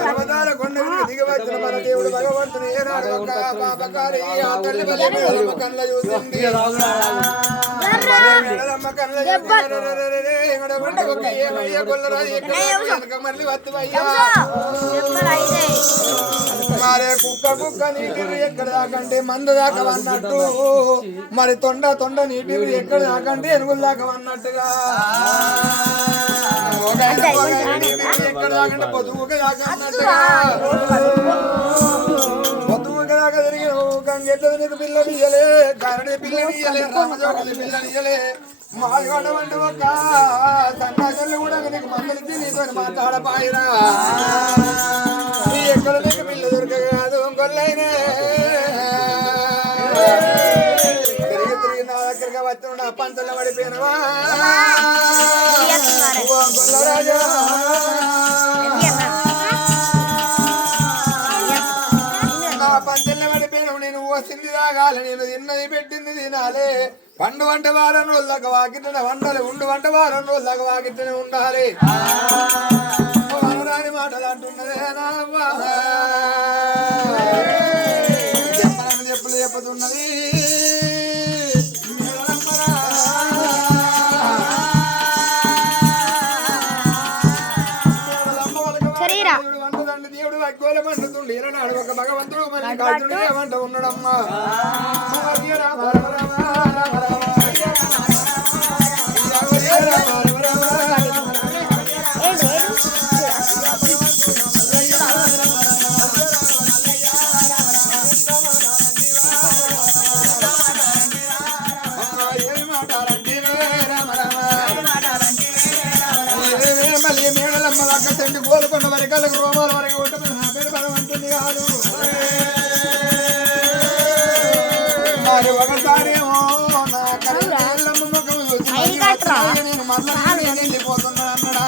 పర్వతాల కొండ దిగవచ్చిన మన దేవుడు భగవంతుడు ఏనాడు ఒక పాపకారి ఆ తల్లి కళ్ళ చూసింది మళ్ళీ వత్తువయ్యా మరే కుక్క కుక్క నీటి ఎక్కడ దాకంటే మంద దాకా అన్నట్టు మరి తొండ తొండ నీటి ఎక్కడ దాకంటే ఎనుగులు దాకా అన్నట్టుగా ఎక్కడ దాకంటే పొదువుగా దాకా అన్నట్టుగా పొద్దుగా దాకా తిరిగి గంగెట్ల నీకు పిల్లలు ఇయ్యలే కరడి పిల్లలు ఇయ్యలే రామజోకలి పిల్లలు ఇయ్యలే మాదిగొండ వంటి ఒక సన్నాసలు కూడా నీకు మందలిచ్చి నీతో మాట్లాడపాయిరా నీ ఎక్కడ నీకు పిల్ల దొరకదు ఇంకొల్లైనా తిరిగి తిరిగి నా దగ్గరగా వచ్చి పంచంలో పడిపోయినవా గొల్లరాజా పంచంలో పడిపోయినావు నేను వస్తుంది తాగాలి నేను తిన్నది పెట్టింది తినాలి పండు వంట వారం రోజులకు వాకిట్నే వండాలి ఉండు వంట వారం రోజులకు వాకిట్నే ఉండాలి అనరాని మాటలు అంటున్నదే చెప్పనని చెప్పులు చెప్పుతున్నది దేవుడు అగ్గోల మండుతుండే ఈనాడు ఒక భగవంతుడు మరి కాజుడు ఏమంట ఉన్నాడమ్మా మళ్ళీ మేడలమ్మ అక్క తండ్రి కోలుకొండ వరకు కళ్ళకు రోమాల వరకు ఉంటుంది నా పేరు భగవంతుని కాదు మరి ఒకసారేమో నా కళ్ళమ్మ ముఖం చూసి నేను మళ్ళీ వెళ్ళిపోతున్నా అన్నడా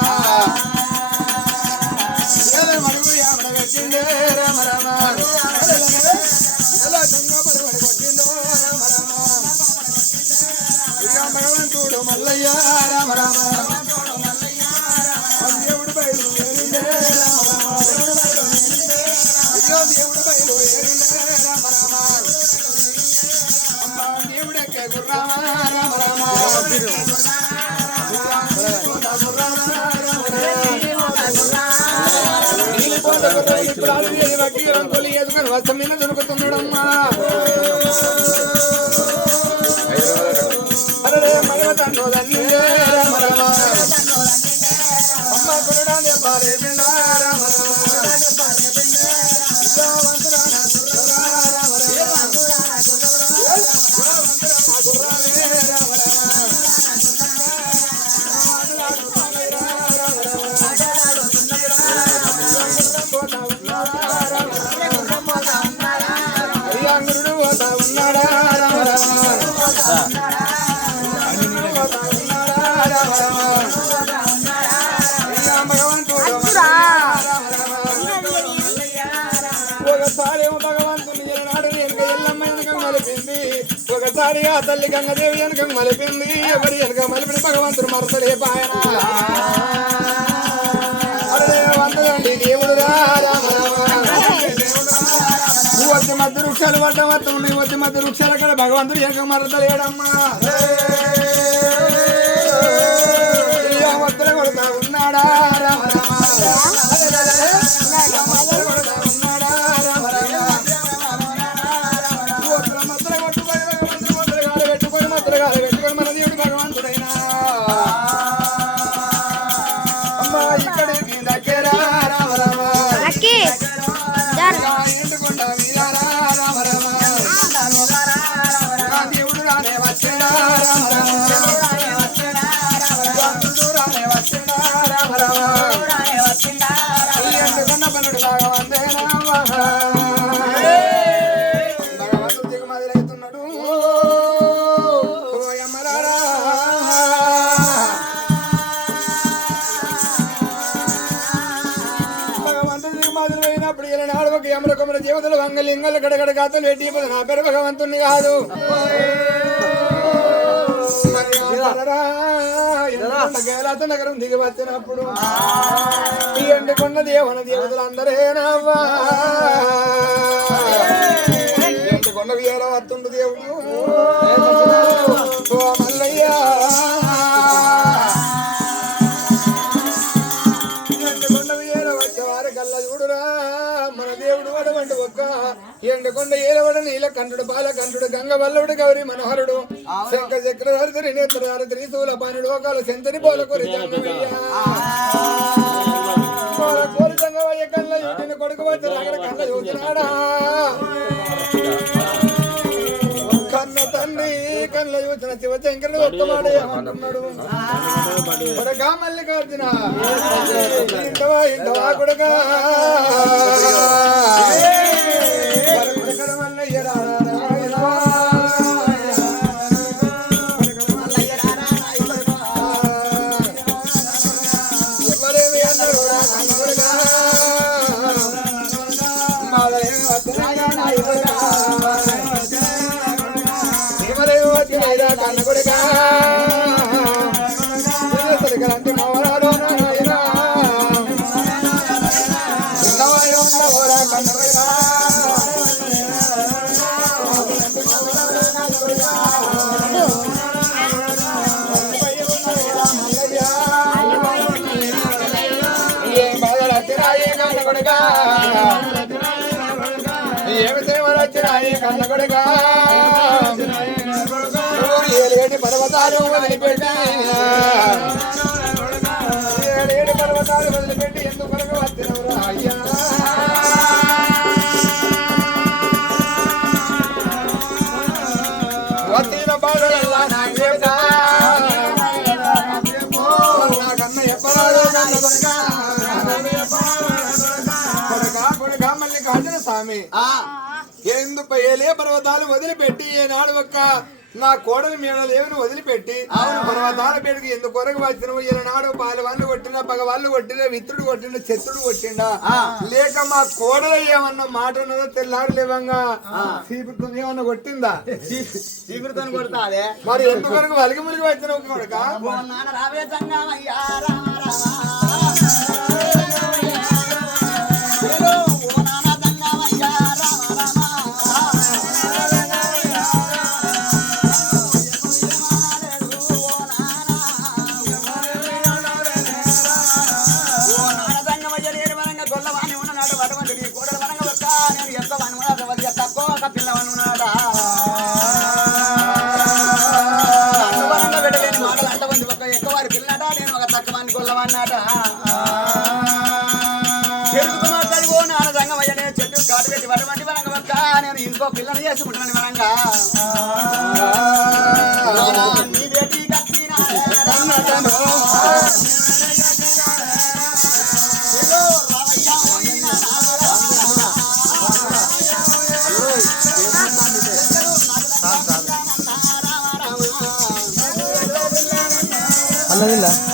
మడుగు ఆవిడ పెట్టిండే రామ రామ ఎలా గంగాపడి పడి కొట్టిందో రామ రామ ఇక భగవంతుడు మల్లయ్య రామ రామ దేవుడు బయలు ఏరిండే రామ రామ దేవుడు బయలు ఏరిండే రామ రామ అమ్మ దేవుడెక్కే గుర్రామ రామ రామ వస్తం మీద దొరుకుతున్నాడమ్మా అరే మగవతండో దన్ని రామ రామ అమ్మ కొరడాలే బాలే బిండ రామ అంగురుడు పోతా ఉన్నాడా రామ రామ ఒకసారి భగవంతుని నాడు వెనుక ఎల్లమ్మ వెనక మలిపింది ఒకసారి ఆ తల్లి గంగదేవి వెనక మలిపింది ఎవరి వెనక మలిపిన భగవంతుడు మరసడే పాయన అదే వందలండి దేవుడు రామ నువ్వు వచ్చి మధ్య వృక్షాలు పడ్డ మొత్తం నువ్వు వచ్చి మధ్య వృక్షాల కాడ భగవంతుడు వెనక మరసలేడమ్మా వద్దల కొడుతా ఉన్నాడా రామ రామ ఉన్నాడా రామ రామ ముద్ర కొట్టుకొని ముద్రగాలు పెట్టుకొని మన దేవుడు భగవంతుడైనా అమ్మా ఇక్కడికి దగ్గర రామ రామ ఎండుకొండ వీరారా రామ రామ దేవుడు రానే వచ్చాడా రామ రామ రామ రామ కోటి అమరకొమర దేవతలు వంగలింగలు గడగడ గాతలు పెట్టి నా పేరు భగవంతుని కాదు గేలాత నగరం దిగి వచ్చినప్పుడు ఈ ఎండుకున్న దేవతలు అందరేనావా ఎండుకున్న వేల వస్తుండు దేవుడు ఓ మల్లయ్యా ఎండకొండ ఏలవడ నీల కంఠుడు బాల కంఠుడు గంగ వల్లవుడు గౌరి మనోహరుడు శంఖ చక్రవర్తి త్రినేత్రధారి త్రిశూల పానుడు ఒకలు సెంచరి పోల కోరి కోరి జంగవయ్య కళ్ళ యూటిని కొడుకు వచ్చి అక్కడ కళ్ళ చూసినాడా కన్న తండ్రి కళ్ళ చూసిన శివశంకరుడు ఒక్కమాడే అంటున్నాడు కొడగా మల్లికార్జున ఇంటవా కొడగా ఏమి సేవలు వచ్చినాయి కన్న కొడుగా ఏలేటి పర్వతాలు వదిలిపెట్టి ఏలేటి పర్వతాలు వదిలిపెట్టి ఎందుకు కొరకు వచ్చినవురా అయ్యా వచ్చిన బాధలల్లా నాకేదా నాకన్న ఎప్పరాడు కన్న కొడుగా మల్లికార్జున స్వామి ఎందుకు ఏలే పర్వతాలు వదిలిపెట్టి ఏనాడు ఒక్క నా కోడలి మేడలేవని వదిలిపెట్టి పర్వతాల పేరుకి ఎందుకు కొరకు వచ్చినవు ఈనాడు పాలు వాళ్ళు కొట్టినా పగవాళ్ళు కొట్టినా విత్తుడు కొట్టినా చెత్తుడు కొట్టిండా లేక మా కోడలు ఏమన్నా మాట ఉన్నదో తెల్లారు లేవంగా చీపుతో ఏమన్నా కొట్టిందా చీపుతో కొడతా మరి ఎందుకు కొరకు వలిగి ములిగి వచ్చినావు కొడుక నేను ఇంకో పిల్లని చేసుకుంటాను వరంగా అల్లదిల్లా